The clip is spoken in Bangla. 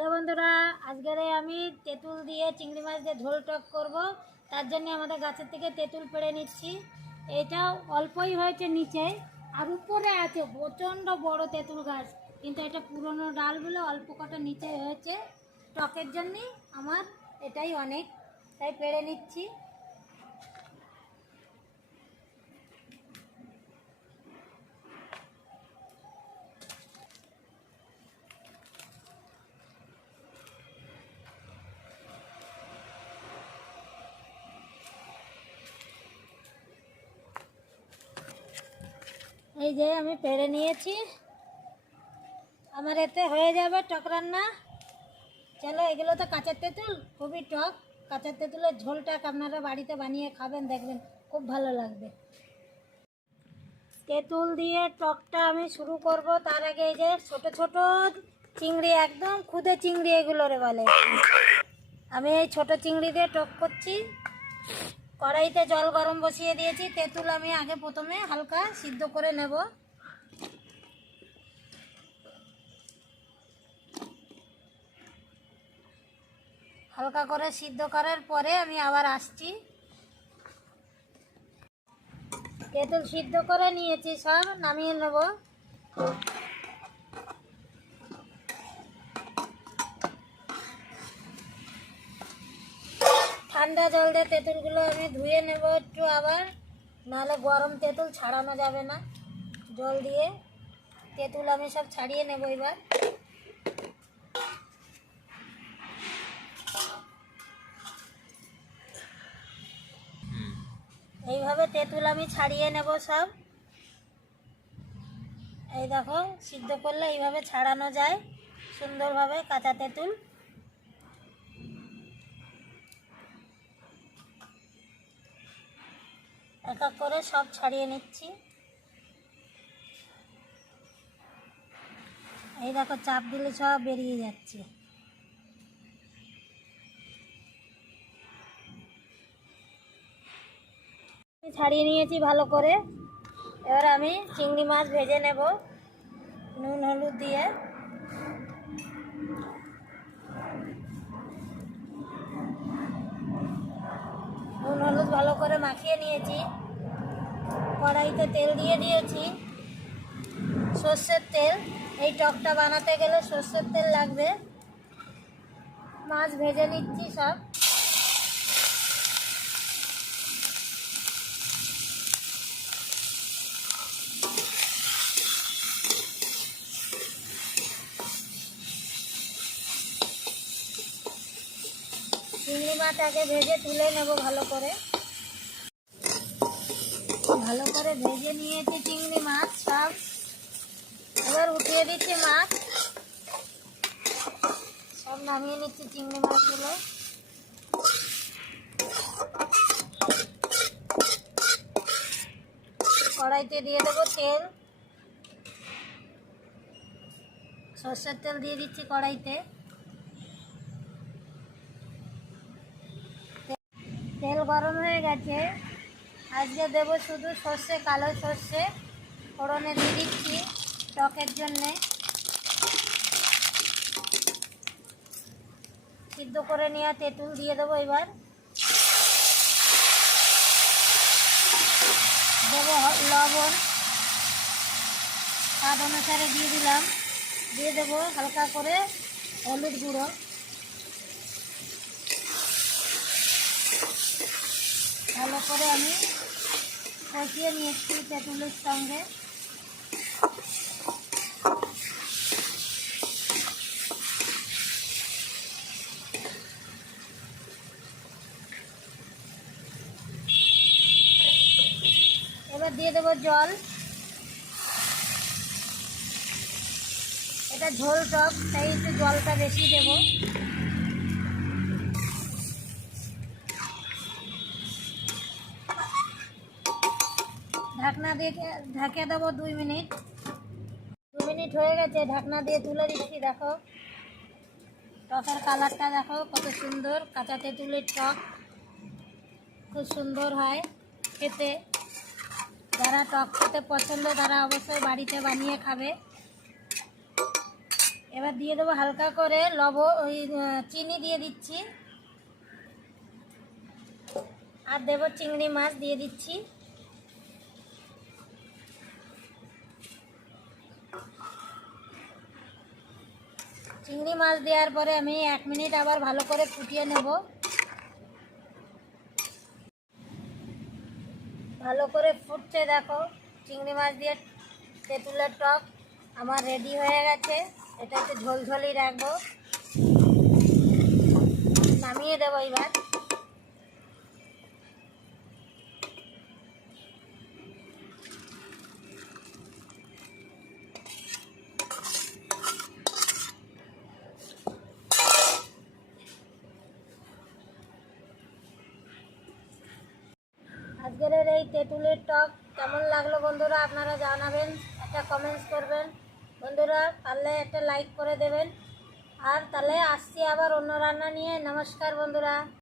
হ্যালো বন্ধুরা, আজকেরে আমি তেঁতুল দিয়ে চিংড়ি মাছ দিয়ে ঝোল টক করব। তার জন্য আমাদের গাছের থেকে তেঁতুল পেড়ে নিচ্ছি। এটা অল্পই হয়েছে নিচে, আর উপরে আছে প্রচণ্ড বড় তেঁতুল গাছ। কিন্তু এটা পুরনো ডালগুলো অল্প কটা নিচে হয়েছে। টকের জন্যে আমার এটাই অনেক। তাই পেড়ে নিচ্ছি। এই যে আমি পেড়ে নিয়েছি। আমার এতে হয়ে যাবে টক রান্না। চলো, এগুলো তো কাঁচা তেঁতুল, খুবই টক। কাঁচা তেঁতুলের ঝোলটা আপনারা বাড়িতে বানিয়ে খাবেন, দেখবেন খুব ভালো লাগবে। তেঁতুল দিয়ে টকটা আমি শুরু করব। তার আগে এই যে ছোট ছোট চিংড়ি, একদম খুদে চিংড়ি এগুলোরে বলে। আমি এই ছোট চিংড়ি দিয়ে টক করছি। কড়াইতে জল গরম বসিয়ে দিয়েছি, তেঁতুল আমি আগে প্রথমে হালকা সিদ্ধ করে নেব। হালকা করে সিদ্ধ করার পরে আমি আবার আসছি। তেঁতুল সিদ্ধ করে নিয়েছি সব, নামিয়ে নেব। ঠান্ডা জল দিয়ে তেঁতুলগুলো আমি ধুয়ে নেব একটু আবার। নাহলে গরম তেঁতুল ছাড়ানো যাবে না। জল দিয়ে তেঁতুল আমি সব ছাড়িয়ে নেব এবার। এইভাবে তেঁতুল আমি ছাড়িয়ে নেব সব। এই দেখো, সিদ্ধ করলে এইভাবে ছাড়ানো যায় সুন্দরভাবে কাঁচা তেঁতুল। এক এক করে সব ছাড়িয়ে নিচ্ছি। এই দেখো, চাপ দিলে সব বেরিয়ে যাচ্ছে। ছাড়িয়ে নিয়েছি ভালো করে। এবার আমি চিংড়ি মাছ ভেজে নেব, নুন, হলুদ দিয়ে। নুন, হলুদ ভালো করে মাখিয়ে নিয়েছি। কড়াইতে তেল দিয়ে দিয়েছি। সর্ষের তেল, এই টকটা বানাতে গেলে সর্ষের তেল লাগবে। মাছ ভেজে নিচ্ছি সব। চিংড়ি মাছ আগে ভেজে তুলে নেব ভালো করে। ভালো করে ভেজে নিয়েছি চিংড়ি মাছ সব। এবার উঠিয়ে দিচ্ছি মাছ। সব নামিয়ে নিচ্ছি চিংড়ি মাছগুলো। কড়াইতে দিয়ে দেবো তেল। সর্ষের তেল দিয়ে দিচ্ছি কড়াইতে। তেল গরম হয়ে গেছে। আজকে দেবো শুধু সর্ষে, কালো সর্ষে ফোড়নে দিয়ে দিচ্ছি টকের জন্যে। সিদ্ধ করে নেওয়া তেঁতুল দিয়ে দেবো এবার। দেবো লবণ। স্বাদ অনুসারে দিয়ে দিলাম। দিয়ে দেবো হালকা করে হলুদ গুঁড়ো। ভালো করে আমি কষিয়ে নিয়েছি তেঁতুলের সঙ্গে। এবার দিয়ে দেবো জল। এটা ঝোল টক, তাই একটু জলটা বেশি দেবো। ঢাকনা দিয়ে ঢাকে দেবো দুই মিনিট। দু মিনিট হয়ে গেছে, ঢাকনা দিয়ে তুলে দিচ্ছি, দেখো। টকের কালারটা দেখো, কত সুন্দর। কাঁচা তেঁতুলের টক, খুব সুন্দর হয় খেতে। যারা টক খেতে পছন্দ, তারা অবশ্যই বাড়িতে বানিয়ে খাবে। এবার দিয়ে দেবো হালকা করে লব ওই চিনি দিয়ে দিচ্ছি। আর দেবো চিংড়ি মাছ দিয়ে দিচ্ছি। চিংড়ি মাছ দেওয়ার পরে আমি এক মিনিট আবার ভালো করে ফুটিয়ে নেব। ভালো করে ফুটছে দেখো, চিংড়ি মাছ দিয়ে তেঁতুলের টক আমার রেডি হয়ে গেছে। এটা একটু ঝোলঝোলই রাখব। নামিয়ে দেবো এবার। আজকের এই তেঁতুলের টক কেমন লাগল বন্ধুরা আপনারা জানাবেন, একটা কমেন্টস করবেন। বন্ধুরা, পারলে একটা লাইক করে দেবেন। আর তাহলে আসছি আবার অন্য রান্না নিয়ে। নমস্কার বন্ধুরা।